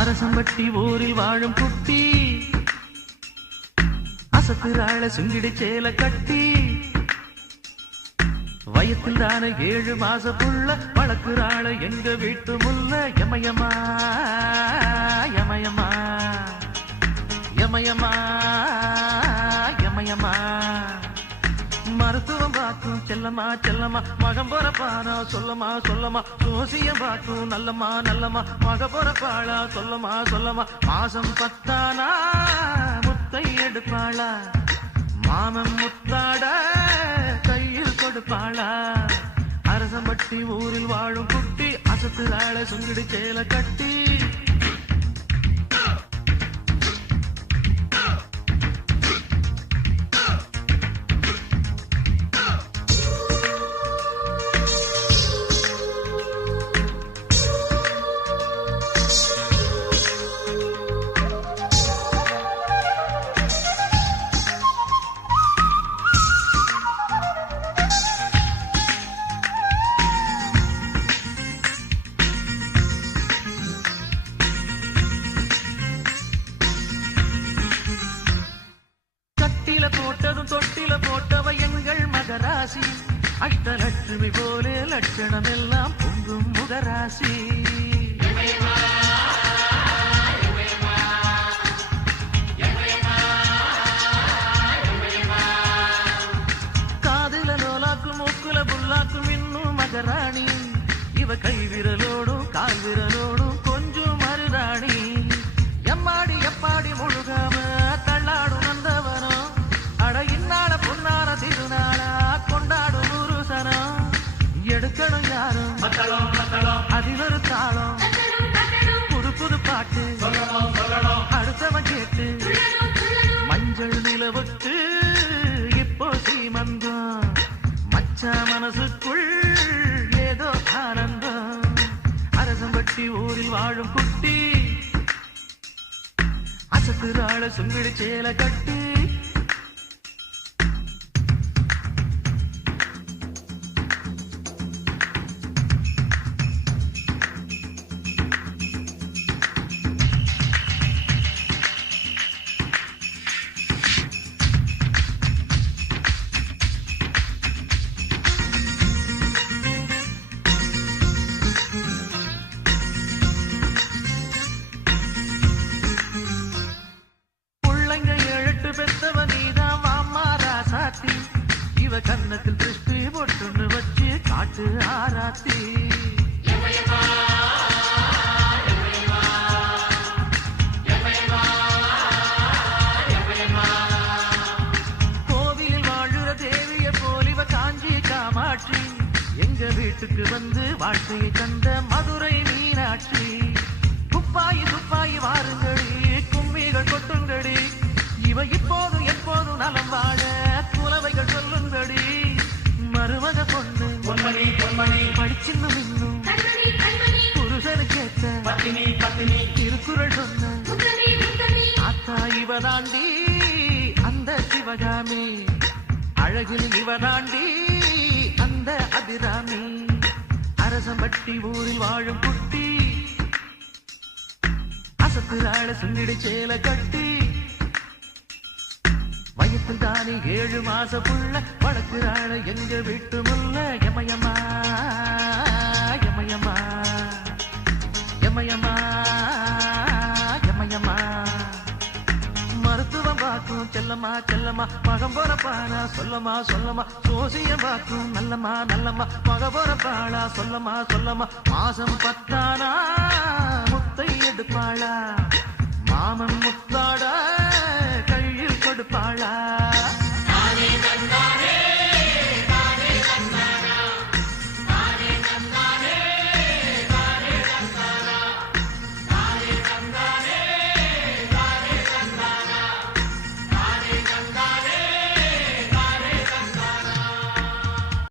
அரசம்பட்டி ஊரில் வாழும் குட்டி அசத்துறாள சுங்கிடி சேல கட்டி வயத்தில் தானே 7 மாச புள்ள வளர்க்குறாள எங்க வீட்டு முல்ல யமயமா யமயமா யமயமா யமயமா மருத்துவம் பார்க்கும் செல்லம்மா செல்லம்மா மகம் பொறப்பானா சொல்லமா சொல்லமா சோசியம் பார்க்கும் நல்லம்மா நல்லம்மா மக பொறப்பாளா சொல்லமா சொல்லமா மாசம் 10 முத்தை எடுப்பாளா மாமன் முத்தாட கையில் கொடுப்பாளா அரசம்பட்டி ஊரில் வாழும் குட்டி அசத்துறாள சுங்கிடி சேல கட்டி போட்டதும் தொட்டில போட்டவ எங்கள் மகராசி அஷ்டலட்சுமி போலே லட்சணம் எல்லாம் பொங்கும் முகராசி காதுல லோலாக்கும் மூக்குல புல்லாக்கும் இன்னும் மகராணி இவ கை விரலோடும் கால் விரலோடும் கொஞ்சம் மருதாணி எம்மாடி எப்பாடி முழுகாம தள்ளாடும் நந்தவனோ இன்னால பொன்னார திருநாளா கொண்டாடும் ஒரு சனம் எடுக்கணும் யாரும் அதில் ஒரு தாளம் புது புது பாட்டு அடுத்தவன் கேட்டு மஞ்சள் நிலவுக்கு இப்போ சீமந்தம் மச்சா மனசுக்குள் ஏதோ ஆனந்தம் அரசம்பட்டி ஊரில் வாழும் குட்டி அசத்துறாள சுங்கிடி சேல கட்டி இவ கன்னத்தில் திருஷ்டி பொட்டுன்னு வச்சு காட்டு ஆராத்தி கோவிலில் வாழுற தேவிய போல் இவ காஞ்சி காமாட்சி எங்க வீட்டுக்கு வந்து வாழ்க்கையை தந்த மதுரை மீனாட்சி துப்பாயி துப்பாயி வாருங்கடி கும்மிகள் கொட்டுங்கடி இவ இப்போதும் எப்போதும் நலம் வாழ குலவைகள் சொல்லுங்கடி மருமக பொண்ணு பொன்மணி பொன்மணி படிச்சின்னும் இன்னும் புருஷனுக்கு ஏற்ற பத்தினி பத்தினி திருக்குறள் சொன்ன ஆத்தா இவ தாண்டி அந்த சிவகாமி அழகில் இவ தாண்டி அந்த அபிராமி அரசம்பட்டி ஊரில் வாழும் குட்டி அசத்துறாள சுங்கிடி சேல கட்டி வயத்தில் தானே 7 மாச புள்ள வளர்க்குறாள எங்க வீட்டு முல்ல யமயமா யமயமா யமயமா யமயமா மருத்துவம் பார்க்கும் செல்லம்மா செல்லம்மா மகம் பொறப்பாளா சொல்லமா சொல்லமா சோசியம் பார்க்கும் நல்லம்மா நல்லம்மா மக பொறப்பாளா சொல்லமா சொல்லமா மாசம் 10